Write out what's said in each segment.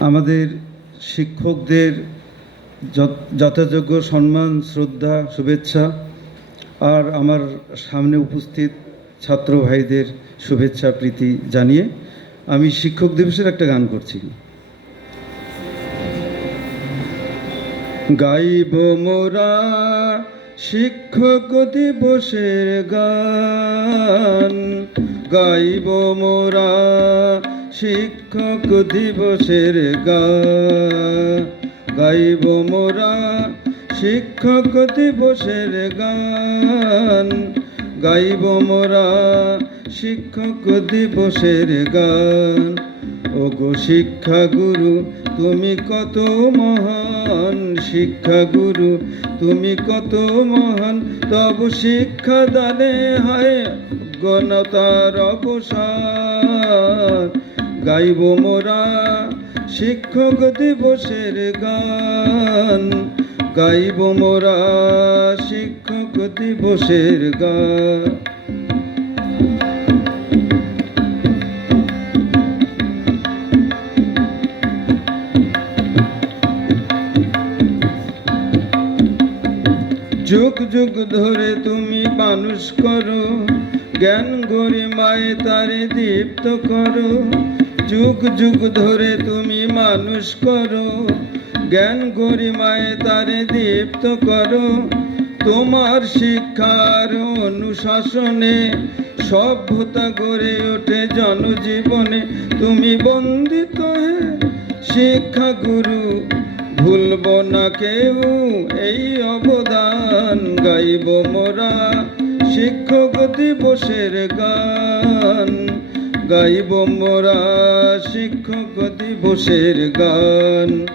আমাদের শিক্ষকদের যথাযোগ্য সম্মান, শ্রদ্ধা, শুভেচ্ছা আর আমার সামনে উপস্থিত ছাত্র ভাইদের শুভেচ্ছা, প্রীতি জানিয়ে আমি শিক্ষক দিবসের একটা গান করছি। গাইব মোরা শিক্ষক দিবসের গান, গাইব মোরা শিক্ষক দিবসের গান গাইব মোরা শিক্ষক দিবসের গান। গাইব মোরা শিক্ষক দিবসের গান। ওগো শিক্ষা গুরু, তুমি কত মহান। শিক্ষা গুরু, তুমি কত মহান। তব শিক্ষা দানে হয় গণতার অবসান। গাইব মোরা শিক্ষক দিবসের গান। গাইব মোরা শিক্ষক দিবসের গান। যুগ যুগ ধরে তুমি মানুষ করো, জ্ঞান গরিমায় তারে দীপ্ত করো। যুগ যুগ ধরে তুমি মানুষ করো, জ্ঞান গরিমায় তারে দীপ্ত করো। তোমার শিক্ষার অনুশাসনে সভ্যতা গড়ে ওঠে জনজীবনে। তুমি বন্দিত হে শিক্ষা গুরু, ভুলব না কেউ এই অবদান। গাইব মোরা শিক্ষক দিবসের গান। গাইব মোরা শিক্ষক দিবসের গান।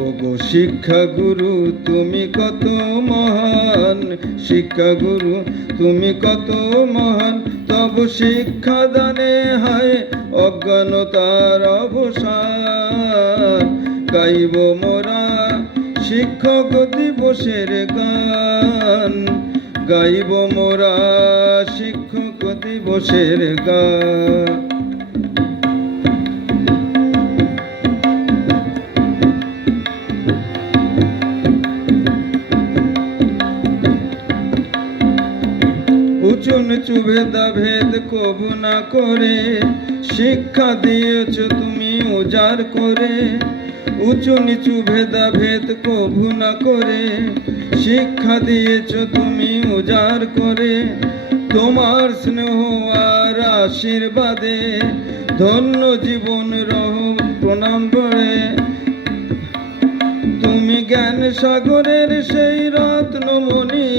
ওগো শিক্ষা গুরু, তুমি কত মহান। শিক্ষা গুরু, তুমি কত মহান। তব শিক্ষা দানে হয় অজ্ঞানতার অবসান। গাইব মোরা শিক্ষক দিবসের গান। গাইব মোরা শিক্ষক দিবসের গান। উঁচু নিচু ভেদা ভেদ কবু না করে। শিক্ষা দিয়েছ তুমি উজাড় করে। উঁচু নিচু ভেদা ভেদ কবু না করে। শিক্ষা দিয়েছ তুমি উজাড় করে। তোমার স্নেহ আর আশীর্বাদে ধন্য জীবন রহ প্রণাম করে। তুমি জ্ঞান সাগরের সেই রত্নমণি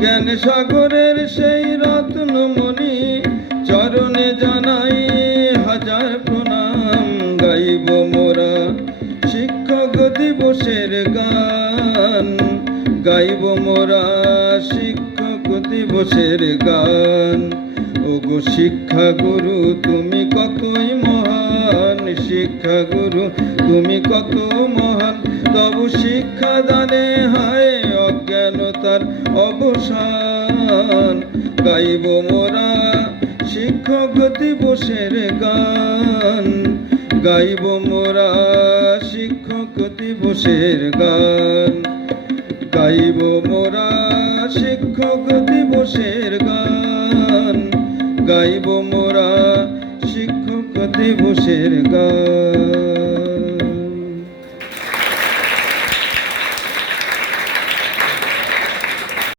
জ্ঞান সাগরের সেই রত্নমণি চরণে জানাই হাজার প্রণাম, গাইব মোরা শিক্ষক দিবসের গান। গাইব মোরা শিক্ষক দিবসের গান। ও ওগো শিক্ষা গুরু তুমি কতই মহান শিক্ষা গুরু তুমি কত মহান, তবু শিক্ষা দানে হয় অজ্ঞানতার অবসান। গাইব মোরা শিক্ষক দিবসের গান। গাইব মোরা শিক্ষক দিবসের গান। গাইব মোরা শিক্ষক দিবসের গান। গাইব মোরা দিবসের গান।